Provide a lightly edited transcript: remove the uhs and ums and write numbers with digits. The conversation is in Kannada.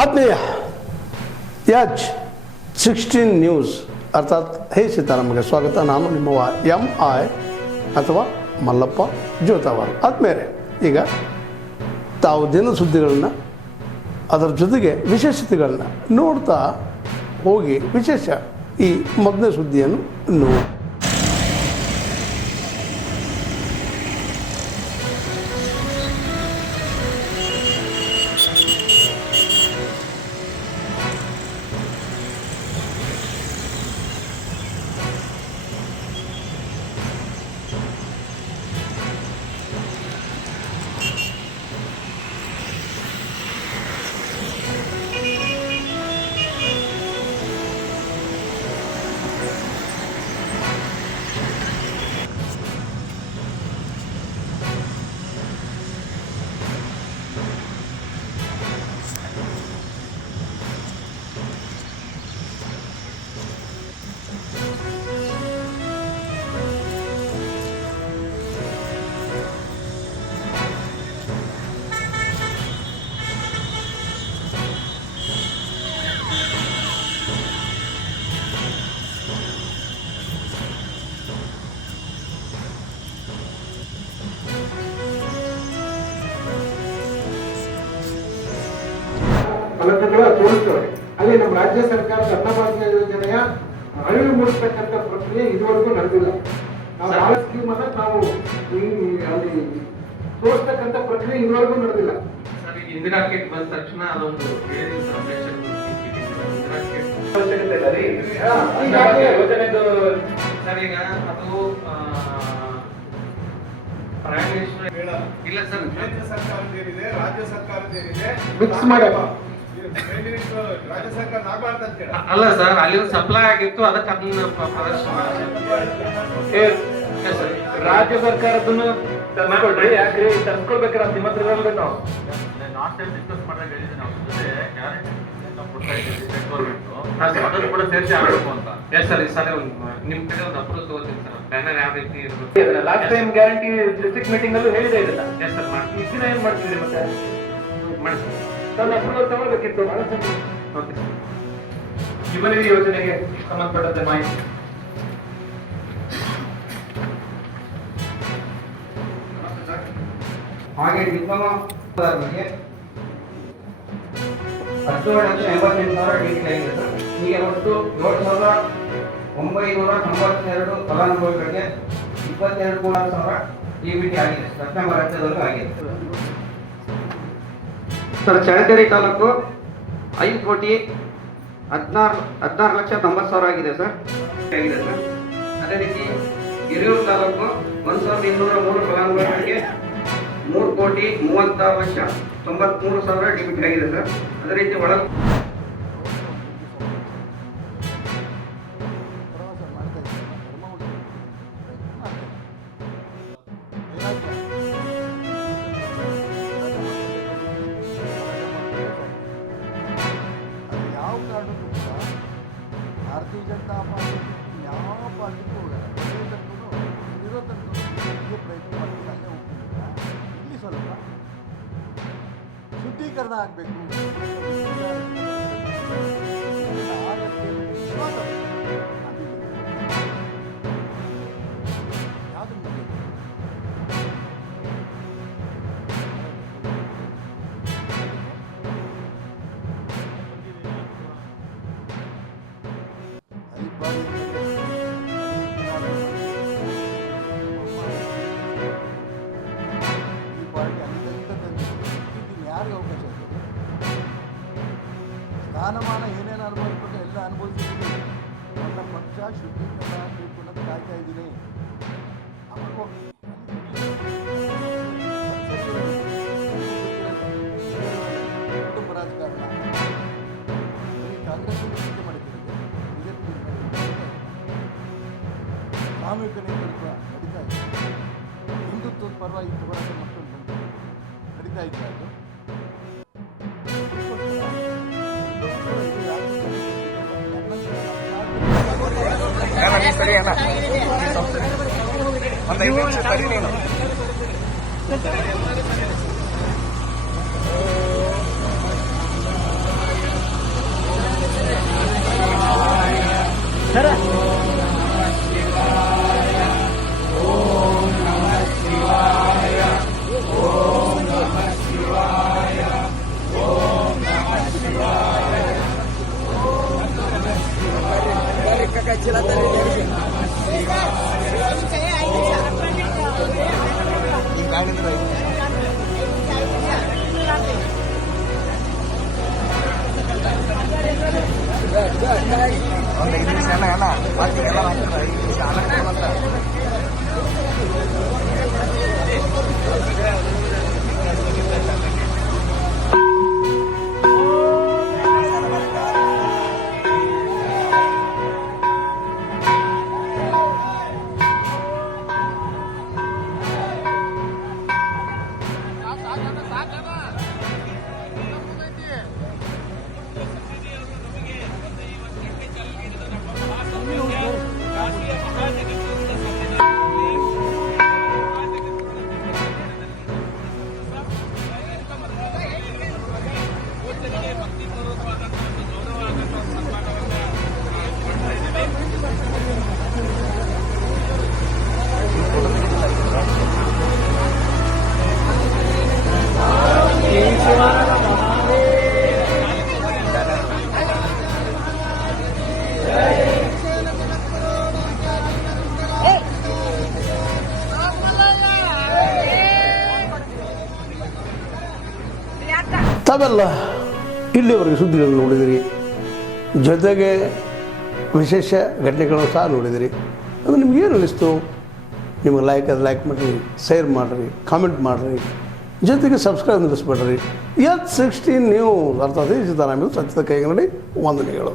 ಆತ್ಮೀಯ H16 ನ್ಯೂಸ್ ಅರ್ಥಾತ್ ಹೇ ಸೀತಾರಾಮಗೆ ಸ್ವಾಗತ. ನಾನು ನಿಮ್ಮವ MI ಅಥವಾ ಮಲ್ಲಪ್ಪ ಜೋತಾವಾರ್. ಆದ್ಮೇಲೆ ಈಗ ತಾವು ದಿನ ಸುದ್ದಿಗಳನ್ನ ಅದರ ಜೊತೆಗೆ ವಿಶೇಷತೆಗಳನ್ನ ನೋಡ್ತಾ ಹೋಗಿ ವಿಶೇಷ ಈ ಮೊದಲನೇ ಸುದ್ದಿಯನ್ನು ನೋಡಿ. ತೋರಿಸ್ತೇವೆ. ಅಲ್ಲಿ ನಮ್ಮ ರಾಜ್ಯ ಸರ್ಕಾರದ ಅನ್ನಭಾಗ್ಯ ಯೋಜನೆಯ ಅರಿವು ಮೂಡಿಸ್ತಕ್ಕಂಥ ಪ್ರಕ್ರಿಯೆ ಇದುವರೆಗೂ ನಡೆದಿಲ್ಲ. ನಾವು ಬಹಳ ಸ್ಕೀಮ್ ಅನ್ನ ನಾವು ಅಲ್ಲಿ ತೋರಿಸ್ತಕ್ಕಂಥ ಪ್ರಕ್ರಿಯೆ ಇದುವರೆಗೂ ನಡೆದಿಲ್ಲ. ಇಂದಿರಾ ಕಿಟ್ ಬಂದ ತಕ್ಷಣ ಅದೊಂದು ಯೋಜನೆದು ಸರ್. ಈಗ ಅದು ಪ್ರೈಮ್ ಮಿನಿಸ್ಟರ್ ಇಲ್ಲ ಸರ್, ಕೇಂದ್ರ ಸರ್ಕಾರದೇನಿದೆ ರಾಜ್ಯ ಸರ್ಕಾರದೇನಿದೆ ಮಿಕ್ಸ್ ಮಾಡ್ಯಾರ. ರಾಜ್ಯ ಸರ್ಕಾರ ಆಗಬಾರ್ದು ಅಂತ ಹೇಳಿ ಅಲ್ಲ ಸರ್, ಅಲ್ಲಿ ಒಂದು ಸಪ್ಲೈ ಆಗಿತ್ತು, ಅದಕ್ಕೆ ಅದನ್ನ ಪ್ರದರ್ಶನ ರಾಜ್ಯ ಸರ್ಕಾರದನ್ನು ತಂದ್ಕೊಡ್ರಿ. ಯಾಕ್ರಿ ತಂದ್ಕೊಳ್ಬೇಕಾರ ನಿಮ್ಮ ಹತ್ರ ಇರಲ್ರಿ. ನಾವು ಲಾಸ್ಟ್ ಟೈಮ್ ಡಿಸ್ಕಸ್ ಮಾಡಿದಾಗ ಹೇಳಿದ್ದೆ, ನಾವು ಗ್ಯಾರಂಟಿ ಕೊಡ್ತಾ ಇದ್ದೀವಿ ಸ್ಟೇಟ್ ಗೌರ್ಮೆಂಟ್, ಅದನ್ನು ಕೂಡ ಸೇರಿಸಿ ಆಗಬೇಕು ಅಂತ. ಎಸ್ ಸರ್, ಈ ಸಲ ನಿಮ್ಮ ಕಡೆ ಒಂದು ಅಪ್ರೂವ್ ತಗೋತೀನಿ ಸರ್. ಬ್ಯಾನರ್ ಯಾವ ರೀತಿ ಇರಬೇಕು. Last time guarantee district meeting ಅಲ್ಲೂ ಹೇಳಿದೆ ಇದನ್ನ. ಎಸ್ ಸರ್, ಮಾಡ್ತೀವಿ. ಈ ದಿನ ಏನ್ ಮಾಡ್ತಿದ್ರಿ ಮತ್ತೆ ಮಾಡಿ ಸರ್, ಅಪ್ರೂವಲ್ ತಗೋಬೇಕಿತ್ತು. Okay sir. ಜೀವನನಿಧಿ ಯೋಜನೆಗೆ ಸಂಬಂಧಪಟ್ಟಂತೆ ಮಾಹಿತಿ ಹಾಗೆ ಡಿಪ್ಲೊಮಾಗೆ 17,88,000 ಡಿಗ್ರಿ ಆಗಿದೆ ಸರ್. ಹೀಗೆ ಒಟ್ಟು 7,992 ಫಲಾನುಭವಿಗಳಿಗೆ 22,000 DBT ಆಗಿದೆ. ಸೆಪ್ಟೆಂಬರ್ 10 ಆಗಿದೆ ಸರ್. ಚಳ್ಳಕೆರೆ ತಾಲೂಕು 5,16,90,000 ಆಗಿದೆ ಸರ್. ಅದೇ ರೀತಿ ಹಿರಿಯೂರು ತಾಲೂಕು 1,203 ಫಲಾನುಭವಿಗಳಿಗೆ 3,36,93,000 DBT ಆಗಿದೆ ಸರ್. ಅದೇ ರೀತಿ ಒಳ ಭಾರತೀಯ ಜನತಾ ಪಾರ್ಟಿ ಯಾವ ಪಾರ್ಟಿಗೂ ಹೋಗಲ್ಲ. ಇರೋ ತನಕ ಪ್ರಯತ್ನ ಮಾಡ್ತಿಲ್ಲ. ಅಲ್ಲೇ ಹೋಗ್ತಿಲ್ಲ. ಇಲ್ಲಿ ಸ್ವಲ್ಪ ಶುದ್ಧೀಕರಣ ಆಗಬೇಕು. ಯಾರಿಗೆ ಅವಕಾಶ ಇದೆ? ಸ್ಥಾನಮಾನ ಏನೇನು ಅನುಭವಿಸ್ಬೇಕು ಎಲ್ಲ ಅನುಭವಿಸಿದ್ದೀನಿ. ನನ್ನ ಪಕ್ಷ ಶುದ್ಧೀಕರಣ ಆಗಬೇಕು ಅನ್ನೋದು ಕಾಯ್ತಾ ಇದ್ದೀನಿ. ಅವಾಗ ಹೋಗ್ತೀನಿ. ಕುಟುಂಬ ರಾಜಕಾರಣ ಕಾಂಗ್ರೆಸ್ ಟೀಕೆ ಮಾಡಿದ್ದೀರಿ, ಬಿಜೆಪಿ ಸಾಮೂಹಿಕ ನೇತೃತ್ವ ನಡೀತಾ ಇದೆ. ಹಿಂದುತ್ವದ ಪರವಾಗಿ ತಗೊಳ್ಳೋಕೆ ಮತ್ತೊಂದು ನಡೀತಾ ಇದೆ. ಅದು ಸರಿ ಅಲ್ಲ ಒಂದು 5 ನಿಮಿಷ ಸರಿ ನೀನು ಒಂದು 5 ನಿಮಿಷ ಅಲ್ಲ ಮತ್ತೆ ಎಲ್ಲ 5 ನಿಮಿಷ ಆಲಕ್ಕೆ ಬಂತ ತಾವೆಲ್ಲ ಇಲ್ಲಿವರೆಗೆ ಸುದ್ದಿಗಳನ್ನು ನೋಡಿದಿರಿ, ಜೊತೆಗೆ ವಿಶೇಷ ಘಟನೆಗಳನ್ನು ಸಹ ನೋಡಿದಿರಿ. ಅದು ನಿಮ್ಗೇನು ಅನ್ನಿಸ್ತು? ನಿಮಗೆ ಲೈಕ್ ಮಾಡಿರಿ, ಶೇರ್ ಮಾಡಿರಿ, ಕಾಮೆಂಟ್ ಮಾಡಿರಿ, ಜೊತೆಗೆ ಸಬ್ಸ್ಕ್ರೈಬ್ ನಿಲ್ಲಿಸ್ಬೇಡ್ರಿ. H16 ನ್ಯೂಸ್ ಅರ್ಥಾತ್ ಸಿದ್ದರಾಮಯ್ಯ ಸತ್ಯದ ಕೈಗನ್ನಡಿ ವಂದನೆಗಳು.